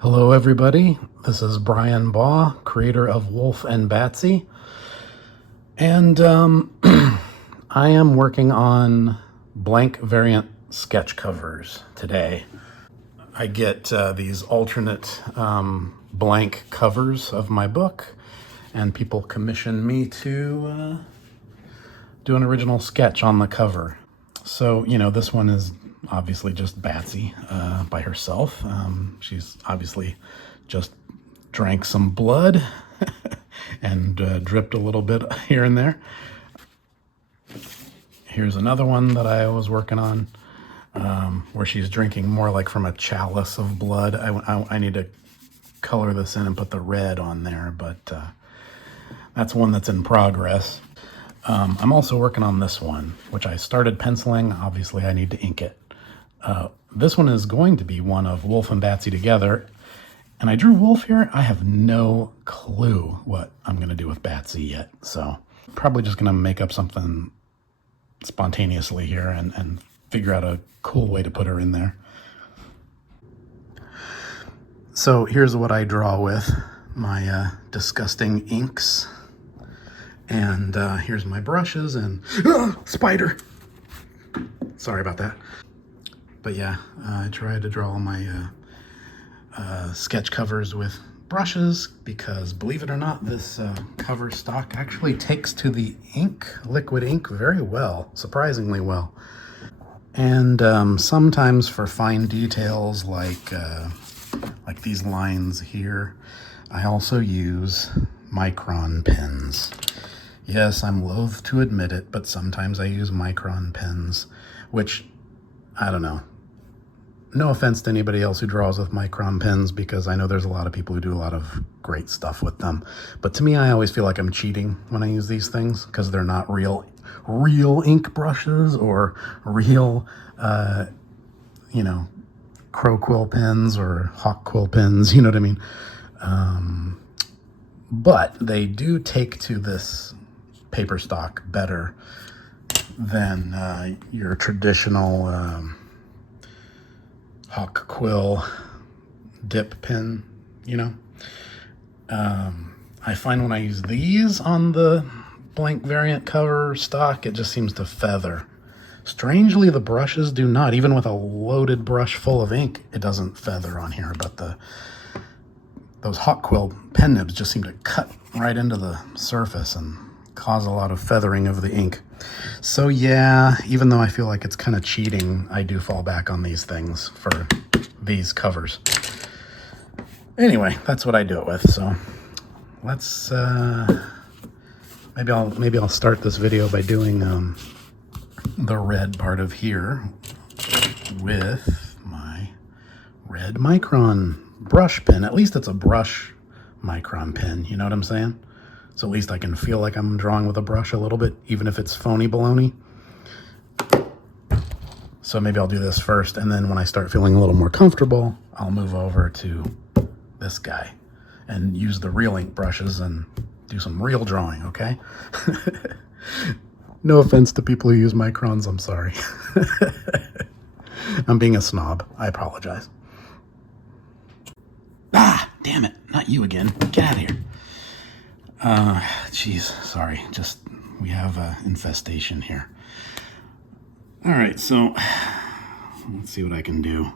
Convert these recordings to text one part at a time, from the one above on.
Hello, everybody. This is Brian Baugh, creator of Wolf and Batsy. And I am working on blank variant sketch covers today. I get these alternate blank covers of my book, and people commission me to do an original sketch on the cover. So, this one is obviously just Batsy by herself. She's obviously just drank some blood and dripped a little bit here and there. Here's another one that I was working on where she's drinking more like from a chalice of blood. I need to color this in and put the red on there, but that's one that's in progress. I'm also working on this one, which I started penciling. Obviously, I need to ink it. This one is going to be one of Wolf and Batsy together. And I drew Wolf here. I have no clue what I'm going to do with Batsy yet. So probably just going to make up something spontaneously here and figure out a cool way to put her in there. So here's what I draw with my disgusting inks. And here's my brushes and spider. Sorry about that. But yeah, I tried to draw my sketch covers with brushes because, believe it or not, this cover stock actually takes to the ink, liquid ink, very well, surprisingly well. And sometimes for fine details like these lines here, I also use Micron pens. Yes, I'm loath to admit it, but sometimes I use Micron pens, which, I don't know. No offense to anybody else who draws with Micron pens, because I know there's a lot of people who do a lot of great stuff with them. But to me, I always feel like I'm cheating when I use these things because they're not real ink brushes or real, crow quill pens or hawk quill pens, you know what I mean? But they do take to this paper stock better than your traditional hawk quill dip pen, I find when I use these on the blank variant cover stock, it just seems to feather. Strangely, the brushes do not. Even with a loaded brush full of ink, it doesn't feather on here, but those hawk quill pen nibs just seem to cut right into the surface and cause a lot of feathering of the ink. So yeah, even though I feel like it's kind of cheating, I do fall back on these things for these covers. Anyway, that's what I do it with. So let's maybe I'll start this video by doing the red part of here with my red Micron brush pen. At least it's a brush Micron pen, you know what I'm saying? So at least I can feel like I'm drawing with a brush a little bit, even if it's phony baloney. So maybe I'll do this first, and then when I start feeling a little more comfortable, I'll move over to this guy and use the real ink brushes and do some real drawing, okay? No offense to people who use Microns, I'm sorry. I'm being a snob. I apologize. Ah, damn it, not you again. Get out of here. Geez, sorry. Just, we have an infestation here. All right, so let's see what I can do.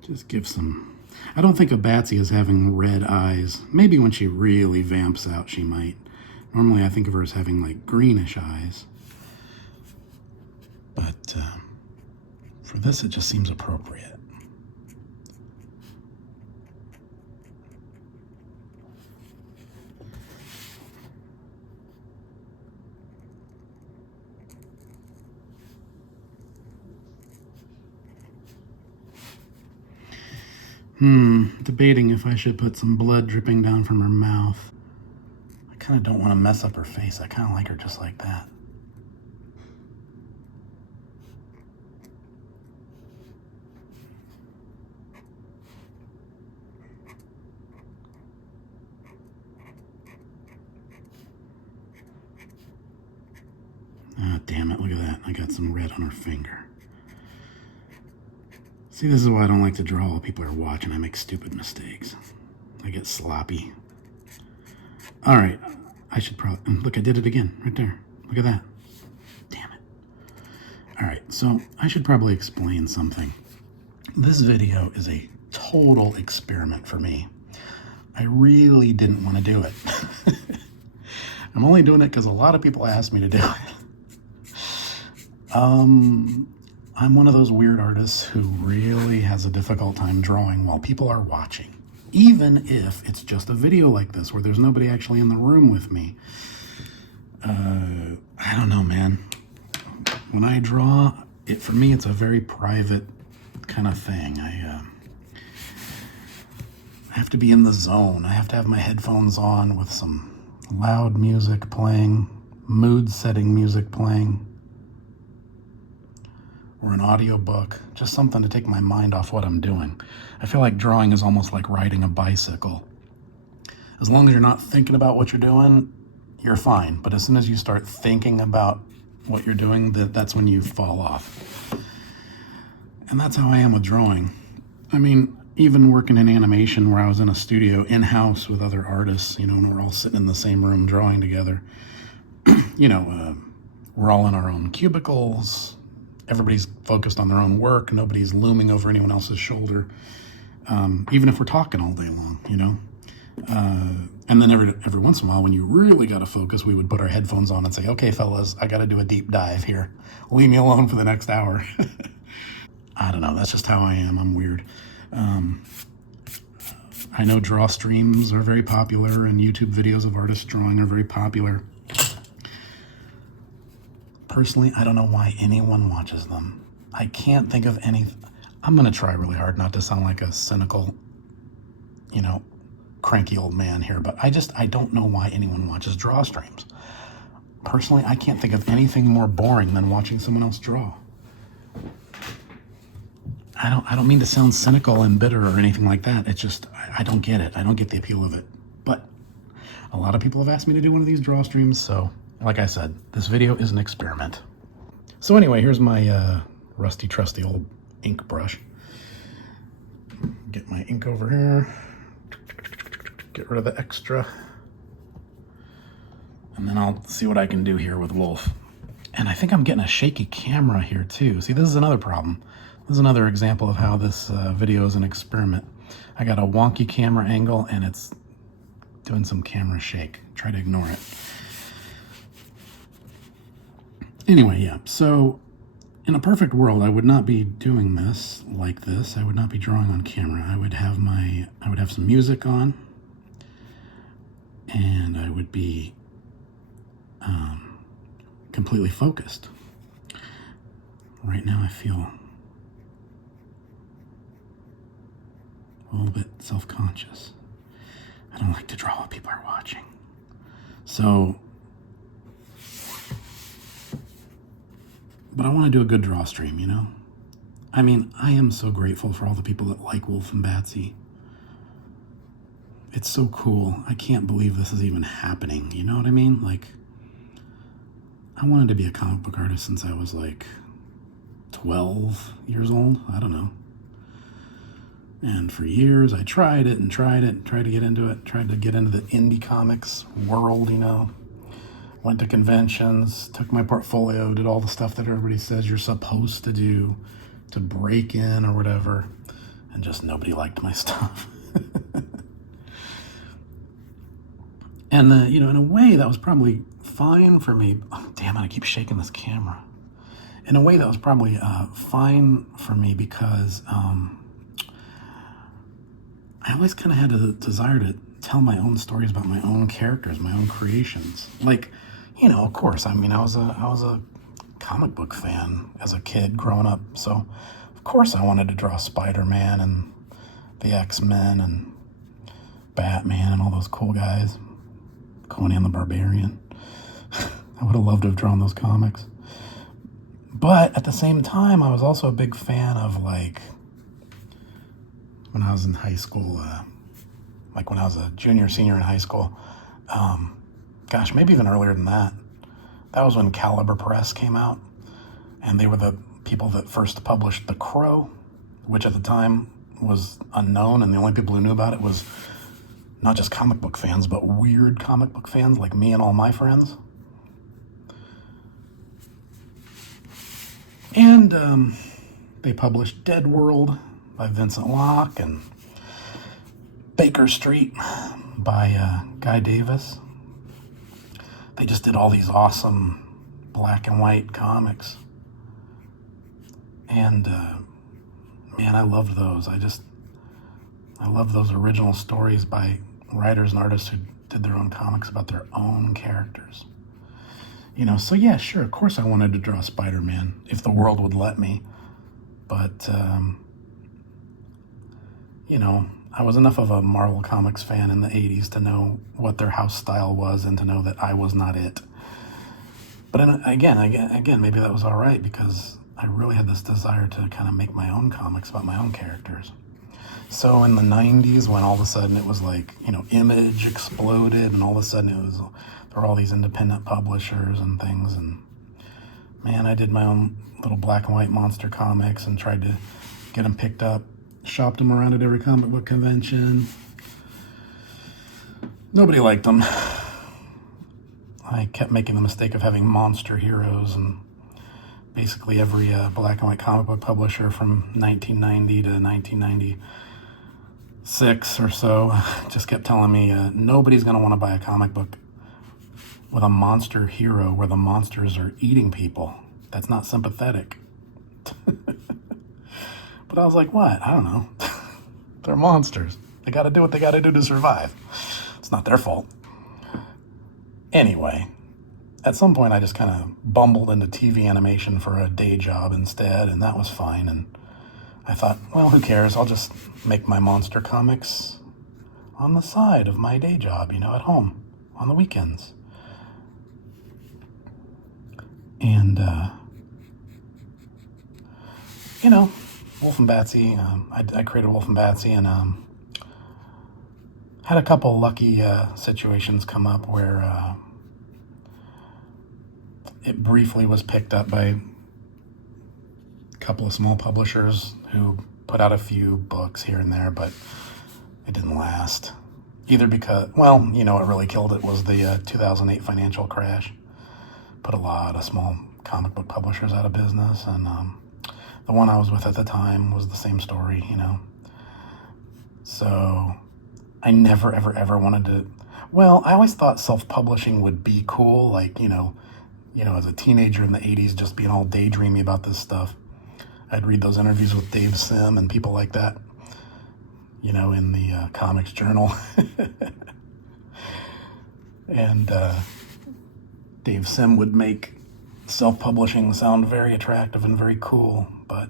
Just give some, I don't think of Batsy as having red eyes. Maybe when she really vamps out, she might. Normally I think of her as having like greenish eyes. But for this, it just seems appropriate. Debating if I should put some blood dripping down from her mouth. I kind of don't want to mess up her face. I kind of like her just like that. damn it, look at that. I got some red on her finger. See, this is why I don't like to draw while people are watching. I make stupid mistakes. I get sloppy. All right, I should probably, look, I did it again, right there. Look at that. Damn it. All right, so I should probably explain something. This video is a total experiment for me. I really didn't want to do it. I'm only doing it because a lot of people asked me to do it. I'm one of those weird artists who really has a difficult time drawing while people are watching. Even if it's just a video like this where there's nobody actually in the room with me. I don't know, man. When I draw, for me, it's a very private kind of thing. I have to be in the zone. I have to have my headphones on with some loud music playing, mood-setting music playing, or an audiobook, just something to take my mind off what I'm doing. I feel like drawing is almost like riding a bicycle. As long as you're not thinking about what you're doing, you're fine. But as soon as you start thinking about what you're doing, that's when you fall off. And that's how I am with drawing. I mean, even working in animation where I was in a studio in-house with other artists, you know, and we're all sitting in the same room drawing together. We're all in our own cubicles. Everybody's focused on their own work. Nobody's looming over anyone else's shoulder. Even if we're talking all day long, you know. And then every once in a while, when you really got to focus, we would put our headphones on and say, okay, fellas, I got to do a deep dive here. Leave me alone for the next hour. I don't know. That's just how I am. I'm weird. I know draw streams are very popular and YouTube videos of artists drawing are very popular. Personally, I don't know why anyone watches them. I can't think of any. I'm going to try really hard not to sound like a cynical, cranky old man here, but I don't know why anyone watches draw streams. Personally, I can't think of anything more boring than watching someone else draw. I don't mean to sound cynical and bitter or anything like that. It's just, I don't get it. I don't get the appeal of it. But a lot of people have asked me to do one of these draw streams, so like I said, this video is an experiment. So anyway, here's my rusty, trusty old ink brush. Get my ink over here. Get rid of the extra. And then I'll see what I can do here with Wolf. And I think I'm getting a shaky camera here too. See, this is another problem. This is another example of how this video is an experiment. I got a wonky camera angle and it's doing some camera shake. Try to ignore it. Anyway, yeah, so in a perfect world, I would not be doing this like this. I would not be drawing on camera. I would have some music on and I would be completely focused. Right now I feel a little bit self-conscious. I don't like to draw while people are watching. So, but I want to do a good draw stream, you know? I mean, I am so grateful for all the people that like Wolf and Batsy. It's so cool. I can't believe this is even happening, you know what I mean? Like, I wanted to be a comic book artist since I was like 12 years old. I don't know. And for years, I tried to get into it, tried to get into the indie comics world, you know. Went to conventions, took my portfolio, did all the stuff that everybody says you're supposed to do to break in or whatever, and just nobody liked my stuff. And, in a way, that was probably fine for me. Oh, damn it, I keep shaking this camera. In a way, that was probably fine for me because I always kind of had a desire to tell my own stories about my own characters, my own creations. Like, of course, I mean, I was a comic book fan as a kid growing up, so of course I wanted to draw Spider-Man and the X-Men and Batman and all those cool guys. Conan the Barbarian. I would have loved to have drawn those comics. But at the same time, I was also a big fan of, like, when I was in high school, like when I was a junior, senior in high school, maybe even earlier than that, That was when Caliber Press came out, and they were the people that first published The Crow, which at the time was unknown, and the only people who knew about it was not just comic book fans, but weird comic book fans like me and all my friends. And they published Dead World by Vincent Locke and Baker Street by Guy Davis. They just did all these awesome black and white comics. And man, I loved those. I love those original stories by writers and artists who did their own comics about their own characters. So yeah, sure, of course I wanted to draw Spider-Man if the world would let me. But, I was enough of a Marvel Comics fan in the 80s to know what their house style was and to know that I was not it. But again, maybe that was all right because I really had this desire to kind of make my own comics about my own characters. So in the 90s, when all of a sudden it was like, Image exploded, and all of a sudden there were all these independent publishers and things, and man, I did my own little black and white monster comics and tried to get them picked up, shopped them around at every comic book convention. Nobody liked them. I kept making the mistake of having monster heroes, and basically every black and white comic book publisher from 1990 to 1996 or so just kept telling me nobody's going to want to buy a comic book with a monster hero where the monsters are eating people. That's not sympathetic. But I was like, what? I don't know. They're monsters. They got to do what they got to do to survive. It's not their fault. Anyway, at some point I just kind of bumbled into TV animation for a day job instead, and that was fine. And I thought, well, who cares? I'll just make my monster comics on the side of my day job, at home, on the weekends. And, Wolf and Batsy, I created Wolf and Batsy, and had a couple lucky situations come up where it briefly was picked up by a couple of small publishers who put out a few books here and there, but it didn't last. Either because, what really killed it was the 2008 financial crash. Put a lot of small comic book publishers out of business, and the one I was with at the time was the same story, So I never, ever, ever wanted to. Well, I always thought self-publishing would be cool, like, as a teenager in the 80s, just being all daydreamy about this stuff. I'd read those interviews with Dave Sim and people like that, in the Comics Journal. And Dave Sim would make self-publishing sound very attractive and very cool, but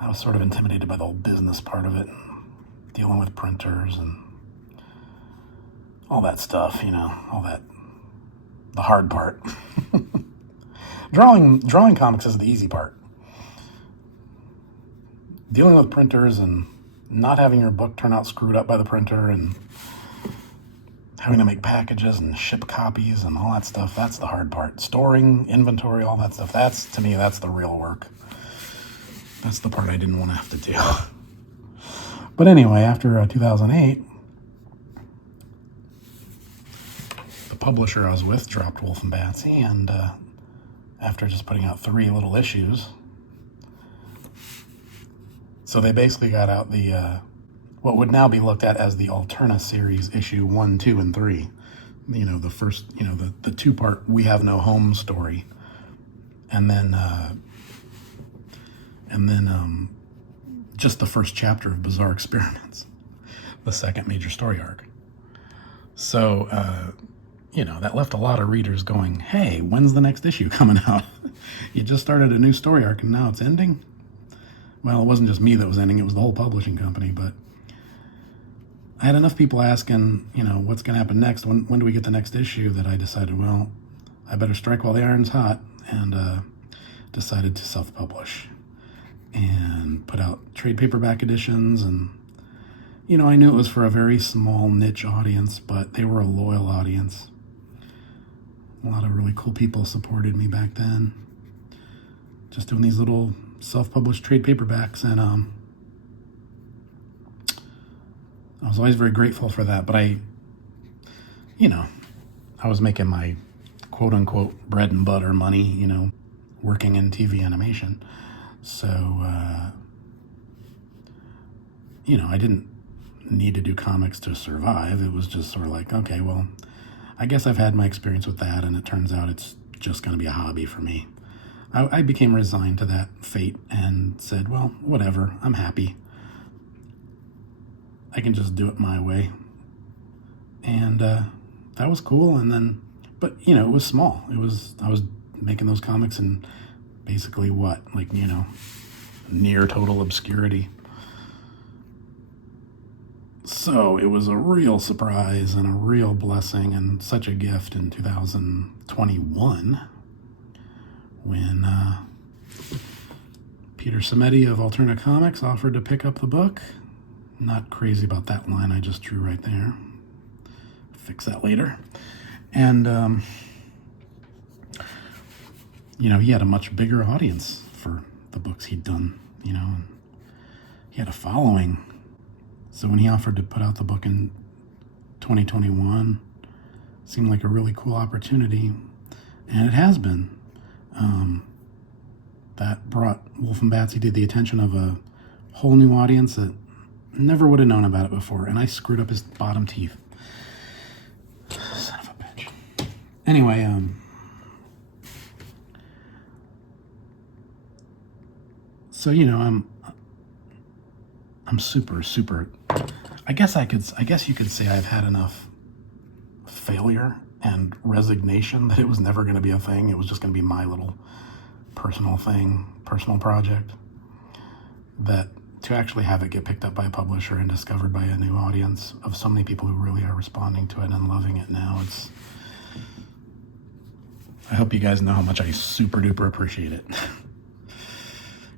I was sort of intimidated by the whole business part of it, dealing with printers and all that stuff, all that, the hard part. Drawing comics is the easy part. Dealing with printers and not having your book turn out screwed up by the printer and having to make packages and ship copies and all that stuff, that's the hard part. Storing, inventory, all that stuff, to me, that's the real work. That's the part I didn't want to have to do. But anyway, after 2008, the publisher I was with dropped Wolf and Batsy, and after just putting out 3 little issues, so they basically got out the what would now be looked at as the Alterna series, issue 1, 2, and 3. The first, the 2-part We Have No Home story, and then just the first chapter of Bizarre Experiments, the second major story arc. So, that left a lot of readers going, hey, when's the next issue coming out? You just started a new story arc and now it's ending? Well, it wasn't just me that was ending, it was the whole publishing company, but I had enough people asking, what's going to happen next? When do we get the next issue? That I decided, well, I better strike while the iron's hot, and decided to self-publish and put out trade paperback editions. And, I knew it was for a very small niche audience, but they were a loyal audience. A lot of really cool people supported me back then. Just doing these little self-published trade paperbacks, and I was always very grateful for that. But I was making my quote-unquote bread and butter money, working in TV animation. So, I didn't need to do comics to survive. It was just sort of like, okay, well, I guess I've had my experience with that, and it turns out it's just going to be a hobby for me. I became resigned to that fate and said, well, whatever, I'm happy. I can just do it my way. And that was cool. And then, but, it was small. I was making those comics in basically near total obscurity. So it was a real surprise and a real blessing and such a gift in 2021 when Peter Simeti of Alterna Comics offered to pick up the book. Not crazy about that line I just drew right there. Fix that later. And, he had a much bigger audience for the books he'd done, and he had a following. So when he offered to put out the book in 2021, it seemed like a really cool opportunity, and it has been. That brought Wolf and Batsy to the attention of a whole new audience that never would have known about it before, and I screwed up his bottom teeth. Son of a bitch. Anyway, so I'm super. I guess you could say I've had enough failure and resignation that it was never going to be a thing. It was just going to be my little personal project. That to actually have it get picked up by a publisher and discovered by a new audience of so many people who really are responding to it and loving it now, I hope you guys know how much I super duper appreciate it.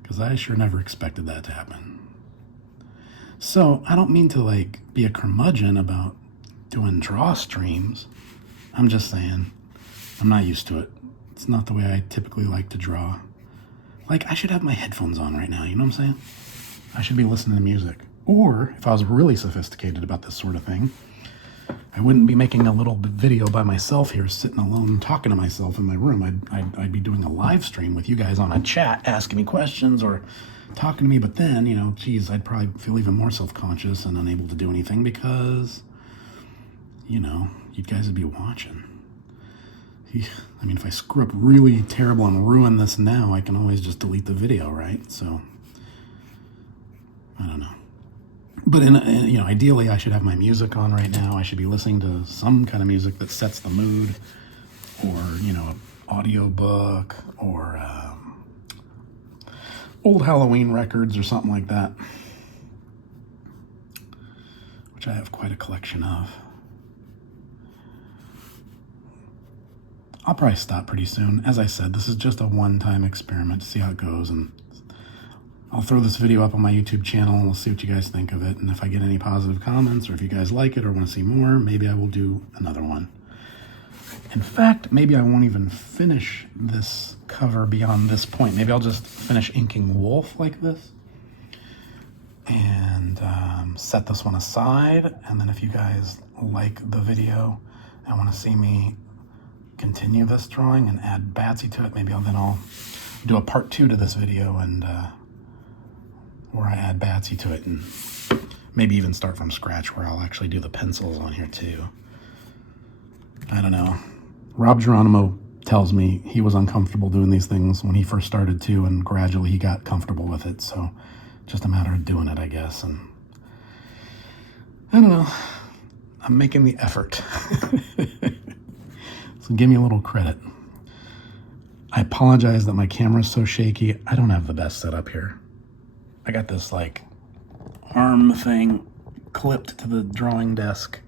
Because I sure never expected that to happen. So I don't mean to be a curmudgeon about doing draw streams. I'm just saying I'm not used to it. It's not the way I typically like to draw. I should have my headphones on right now, you know what I'm saying? I should be listening to music. Or if I was really sophisticated about this sort of thing, I wouldn't be making a little video by myself here, sitting alone, talking to myself in my room. I'd be doing a live stream with you guys on a chat, asking me questions or talking to me. But then, I'd probably feel even more self-conscious and unable to do anything because, you guys would be watching. I mean, if I screw up really terrible and ruin this now, I can always just delete the video, right? So, I don't know. But ideally, I should have my music on right now. I should be listening to some kind of music that sets the mood, or an audio book, or old Halloween records, or something like that, which I have quite a collection of. I'll probably stop pretty soon. As I said, this is just a one-time experiment to see how it goes, and I'll throw this video up on my YouTube channel and we'll see what you guys think of it. And if I get any positive comments, or if you guys like it or want to see more, maybe I will do another one. In fact, maybe I won't even finish this cover beyond this point. Maybe I'll just finish inking Wolf like this and set this one aside. And then if you guys like the video and want to see me continue this drawing and add Batsy to it, maybe I'll do a part 2 to this video, and where I add Batsy to it, and maybe even start from scratch where I'll actually do the pencils on here too. I don't know. Rob Geronimo tells me he was uncomfortable doing these things when he first started too, and gradually he got comfortable with it. So just a matter of doing it, I guess. And I don't know. I'm making the effort. So give me a little credit. I apologize that my camera's so shaky. I don't have the best setup here. I got this arm thing clipped to the drawing desk.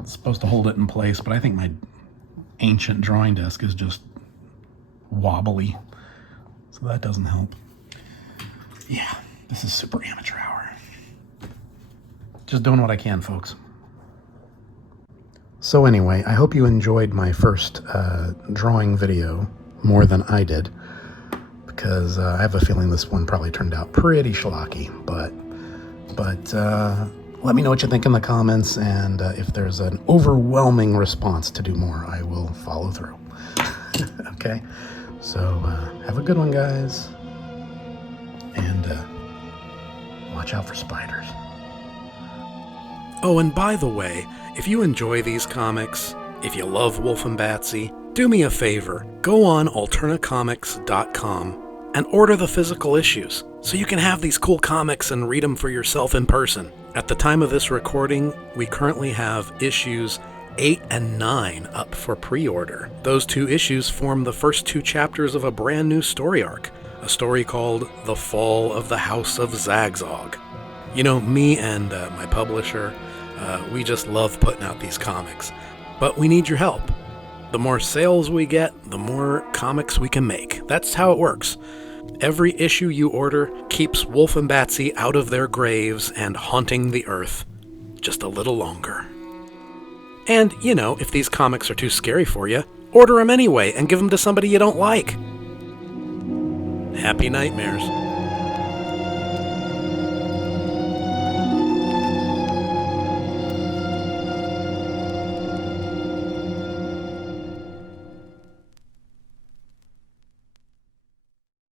It's supposed to hold it in place, but I think my ancient drawing desk is just wobbly, so that doesn't help. Yeah, this is super amateur hour. Just doing what I can, folks. So anyway, I hope you enjoyed my first drawing video more than I did, because I have a feeling this one probably turned out pretty schlocky, but let me know what you think in the comments, and if there's an overwhelming response to do more, I will follow through. Okay? So, have a good one, guys, and watch out for spiders. Oh, and by the way, if you enjoy these comics, if you love Wolf and Batsy, do me a favor, go on alternacomics.com and order the physical issues, so you can have these cool comics and read them for yourself in person. At the time of this recording, we currently have issues 8 and 9 up for pre-order. Those 2 issues form the first 2 chapters of a brand new story arc, a story called The Fall of the House of Zagzog. You know, me and my publisher, we just love putting out these comics, but we need your help. The more sales we get, the more comics we can make. That's how it works. Every issue you order keeps Wolf and Batsy out of their graves and haunting the earth just a little longer. And, you know, if these comics are too scary for you, order them anyway and give them to somebody you don't like. Happy nightmares.